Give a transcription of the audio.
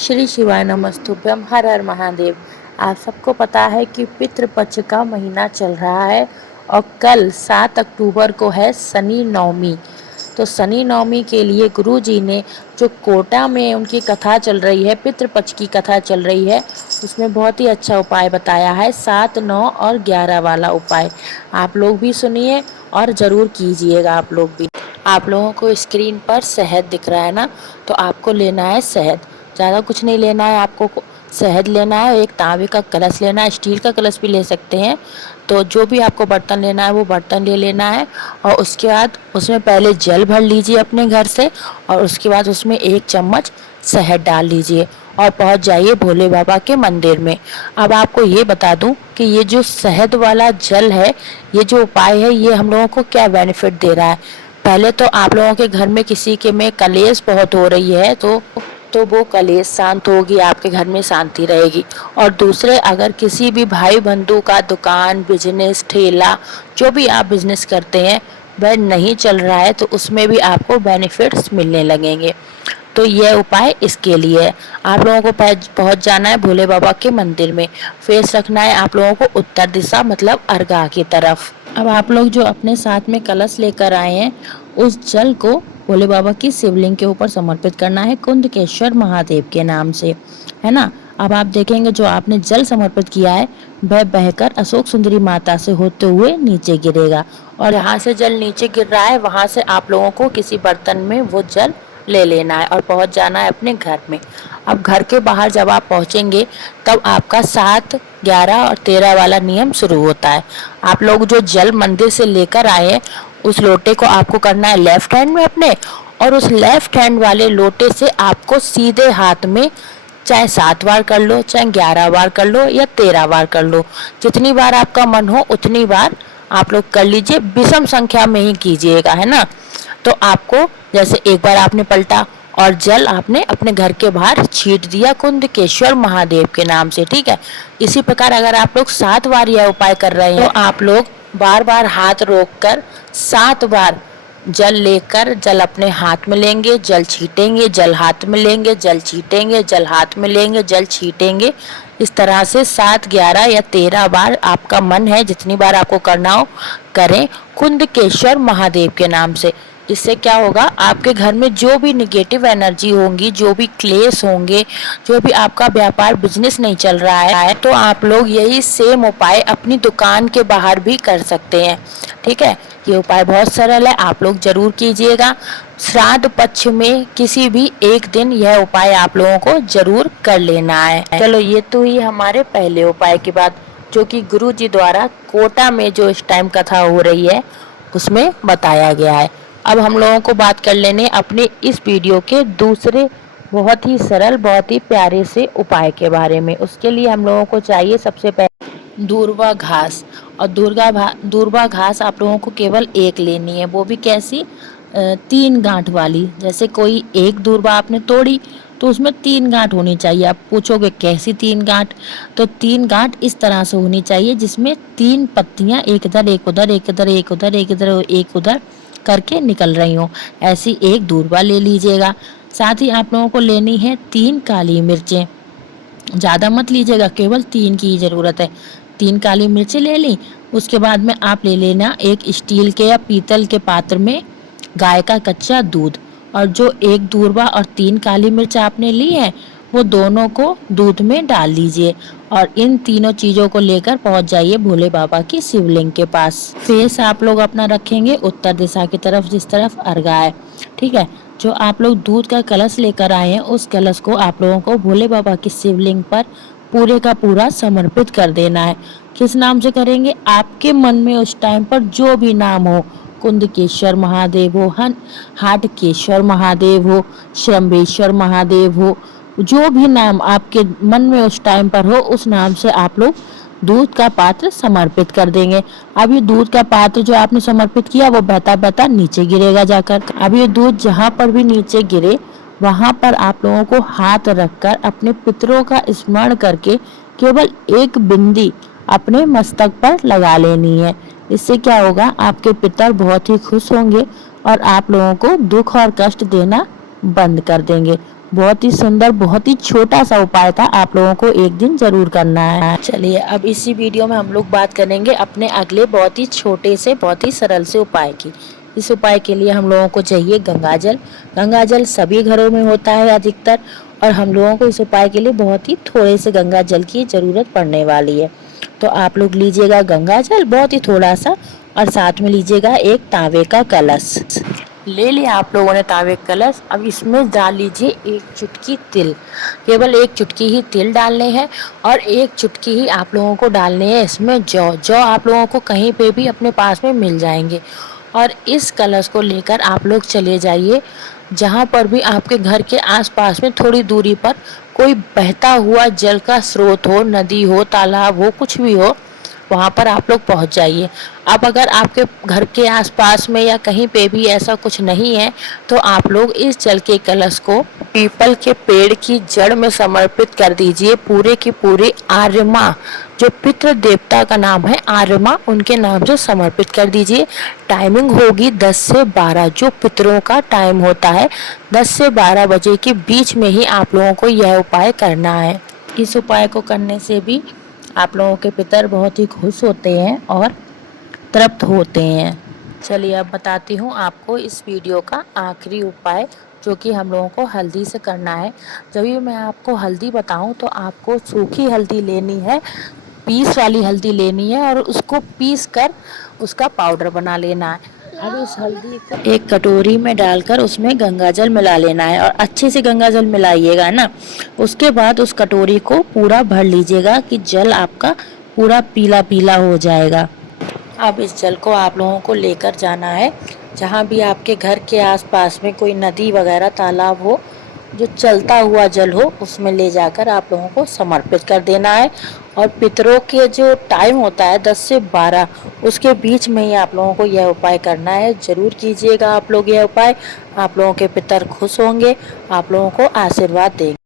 श्री शिवाय नमस्तुभ्यम, हर हर महादेव। आप सबको पता है कि पितृपक्ष का महीना चल रहा है और कल 7 अक्टूबर को है शनि नवमी। तो शनि नवमी के लिए गुरु जी ने जो कोटा में उनकी कथा चल रही है, पितृपक्ष की कथा चल रही है, उसमें बहुत ही अच्छा उपाय बताया है, 7, 9 और 11 वाला उपाय। आप लोग भी सुनिए और ज़रूर कीजिएगा। आप लोग भी, आप लोगों को स्क्रीन पर शहद दिख रहा है ना, तो आपको लेना है शहद। ज़्यादा कुछ नहीं लेना है आपको, शहद लेना है, एक तांबे का कलश लेना है, स्टील का कलश भी ले सकते हैं। तो जो भी आपको बर्तन लेना है वो बर्तन ले लेना है और उसके बाद उसमें पहले जल भर लीजिए अपने घर से और उसके बाद उसमें 1 चम्मच शहद डाल लीजिए और पहुंच जाइए भोले बाबा के मंदिर में। अब आपको ये बता दूं कि ये जो शहद वाला जल है, ये जो उपाय है, ये हम लोगों को क्या बेनिफिट दे रहा है। पहले तो आप लोगों के घर में किसी के में कलेश बहुत हो रही है तो वो कलेश शांत होगी, आपके घर में शांति रहेगी। और दूसरे, अगर किसी भी भाई बंधु का दुकान, बिजनेस, ठेला, जो भी आप बिजनेस करते हैं वह नहीं चल रहा है तो उसमें भी आपको बेनिफिट्स मिलने लगेंगे। तो यह उपाय इसके लिए है। आप लोगों को पहुंच जाना है भोले बाबा के मंदिर में। फेस रखना है आप लोगों को उत्तर दिशा, मतलब अर्घा की तरफ। अब आप लोग जो अपने साथ में कलश लेकर आए हैं, उस जल को भोले बाबा की शिवलिंग के ऊपर समर्पित करना है, कुंदकेश्वर महादेव के नाम से, है ना। अब आप देखेंगे जो आपने जल समर्पित किया है वह बहकर अशोक सुंदरी माता से होते हुए नीचे गिरेगा और जहाँ से जल नीचे गिर रहा है वहां से आप लोगों को किसी बर्तन में वो जल ले लेना है और पहुंच जाना है अपने घर में। अब घर के बाहर जब आप पहुंचेंगे तब आपका 7, 11 और 13 वाला नियम शुरू होता है। आप लोग जो जल मंदिर से लेकर आए हैं उस लोटे को आपको करना है लेफ्ट हैंड में अपने, और उस लेफ्ट हैंड वाले लोटे से आपको सीधे हाथ में चाहे 7 बार कर लो, चाहे 11 बार कर लो या 13 बार कर लो, जितनी बार आपका मन हो उतनी बार आप लोग कर लीजिए। विषम संख्या में ही कीजिएगा, है ना। तो आपको जैसे एक बार आपने पलटा और जल आपने अपने घर के बाहर छीट दिया कुंदकेश्वर महादेव के नाम से, ठीक है। इसी प्रकार अगर आप लोग 7 बार यह उपाय कर रहे हैं तो आप लोग बार बार हाथ रोककर 7 बार जल लेकर, जल अपने हाथ में लेंगे, जल छीटेंगे, जल हाथ में लेंगे, जल छीटेंगे, जल हाथ में लेंगे, जल छीटेंगे। इस तरह से 7, 11 या 13 बार आपका मन है जितनी बार आपको करना हो करें कुंदकेश्वर महादेव के नाम से। इससे क्या होगा, आपके घर में जो भी निगेटिव एनर्जी होंगी, जो भी क्लेश होंगे, जो भी आपका व्यापार बिजनेस नहीं चल रहा है, तो आप लोग यही सेम उपाय अपनी दुकान के बाहर भी कर सकते हैं, ठीक है। ये उपाय बहुत सरल है, आप लोग जरूर कीजिएगा। श्राद्ध पक्ष में किसी भी एक दिन यह उपाय आप लोगों को जरूर कर लेना है। चलो, ये तो ही हमारे पहले उपाय की बात, जो कि गुरु जी द्वारा कोटा में जो इस टाइम कथा हो रही है उसमें बताया गया है। अब हम लोगों को बात कर लेने अपने इस वीडियो के दूसरे बहुत ही सरल, बहुत ही प्यारे से उपाय के बारे में। उसके लिए हम लोगों को चाहिए सबसे पहले दूर्वा घास। और दूर्वा घास आप लोगों को केवल एक लेनी है, वो भी कैसी, 3 गांठ वाली। जैसे कोई एक दूर्वा आपने तोड़ी तो उसमें 3 गांठ होनी चाहिए। आप पूछोगे कैसी 3 गांठ, तो 3 गांठ इस तरह से होनी चाहिए जिसमें 3 पत्तियां एक इधर एक उधर, एक इधर एक उधर, एक इधर एक उधर करके निकल रही हो, ऐसी एक दूर्वा ले लीजिएगा। साथ ही आप लोगों को लेनी है 3 काली मिर्चें। ज़्यादा मत लीजिएगा, केवल 3 की ज़रूरत है। 3 काली मिर्चें ले ली। उसके बाद में आप ले लेना एक स्टील के या पीतल के पात्र में गाय का कच्चा दूध, और जो एक दूर्वा और 3 काली मिर्च आपने ली है वो दोनों को दूध में डाल लीजिए और इन तीनों चीज़ों को लेकर पहुंच जाइए भोले बाबा की शिवलिंग के पास। फेस आप लोग अपना रखेंगे उत्तर दिशा की तरफ, जिस तरफ अर्घा है, ठीक है। जो आप लोग दूध का कलश लेकर आए हैं उस कलश को आप लोगों को भोले बाबा की शिवलिंग पर पूरे का पूरा समर्पित कर देना है। किस नाम से करेंगे, आपके मन में उस टाइम पर जो भी नाम हो, कुंदकेश्वर महादेव हो, हाटकेश्वर महादेव हो, शंभेश्वर महादेव हो, जो भी नाम आपके मन में उस टाइम पर हो उस नाम से आप लोग दूध का पात्र समर्पित कर देंगे। अब ये दूध का पात्र जो आपने समर्पित किया वो बहता बहता नीचे गिरेगा जाकर। अब ये दूध जहाँ पर भी नीचे गिरे वहां पर आप लोगों को हाथ रखकर अपने पितरों का स्मरण करके केवल एक बिंदी अपने मस्तक पर लगा लेनी है। इससे क्या होगा, आपके पितर बहुत ही खुश होंगे और आप लोगों को दुख और कष्ट देना बंद कर देंगे। बहुत ही सुंदर, बहुत ही छोटा सा उपाय था, आप लोगों को एक दिन जरूर करना है। चलिए अब इसी वीडियो में हम लोग बात करेंगे अपने अगले बहुत ही छोटे से, बहुत ही सरल से उपाय की। इस उपाय के लिए हम लोगों को चाहिए गंगा जल। गंगा जल सभी घरों में होता है अधिकतर, और हम लोगों को इस उपाय के लिए बहुत ही थोड़े से गंगा जल की जरूरत पड़ने वाली है। तो आप लोग लीजिएगा गंगा जल बहुत ही थोड़ा सा, और साथ में लीजिएगा एक तांबे का कलश। ले लिया आप लोगों ने तांबे का कलश। अब इसमें डाल लीजिए एक चुटकी तिल, केवल एक चुटकी ही तिल डालने हैं, और एक चुटकी ही आप लोगों को डालने हैं इसमें जौ। जौ आप लोगों को कहीं पे भी अपने पास में मिल जाएंगे। और इस कलश को लेकर आप लोग चले जाइए जहाँ पर भी आपके घर के आसपास में थोड़ी दूरी पर कोई बहता हुआ जल का स्रोत हो, नदी हो, तालाब हो, कुछ भी हो, वहाँ पर आप लोग पहुँच जाइए। अब अगर आपके घर के आसपास में या कहीं पे भी ऐसा कुछ नहीं है, तो आप लोग इस जल के कलश को पीपल के पेड़ की जड़ में समर्पित कर दीजिए। पूरे की पूरे आर्यमा, जो पितृ देवता का नाम है आर्यमा, उनके नाम से समर्पित कर दीजिए। टाइमिंग होगी 10 से 12, जो पितरों का टाइम होता है 10 से 12 बजे के बीच में ही आप लोगों को यह उपाय करना है। इस उपाय को करने से भी आप लोगों के पितर बहुत ही खुश होते हैं और तृप्त होते हैं। चलिए अब बताती हूँ आपको इस वीडियो का आखिरी उपाय, जो कि हम लोगों को हल्दी से करना है। जब भी मैं आपको हल्दी बताऊँ तो आपको सूखी हल्दी लेनी है, पीस वाली हल्दी लेनी है, और उसको पीस कर उसका पाउडर बना लेना है। अब इस हल्दी को एक कटोरी में डालकर उसमें गंगा जल मिला लेना है, और अच्छे से गंगा जल मिलाइएगा ना। उसके बाद उस कटोरी को पूरा भर लीजिएगा कि जल आपका पूरा पीला पीला हो जाएगा। अब इस जल को आप लोगों को लेकर जाना है जहाँ भी आपके घर के आसपास में कोई नदी वगैरह, तालाब हो, जो चलता हुआ जल हो, उसमें ले जाकर आप लोगों को समर्पित कर देना है। और पितरों के जो टाइम होता है 10 से 12, उसके बीच में ही आप लोगों को यह उपाय करना है। ज़रूर कीजिएगा आप लोग यह उपाय, आप लोगों के पितर खुश होंगे, आप लोगों को आशीर्वाद देंगे।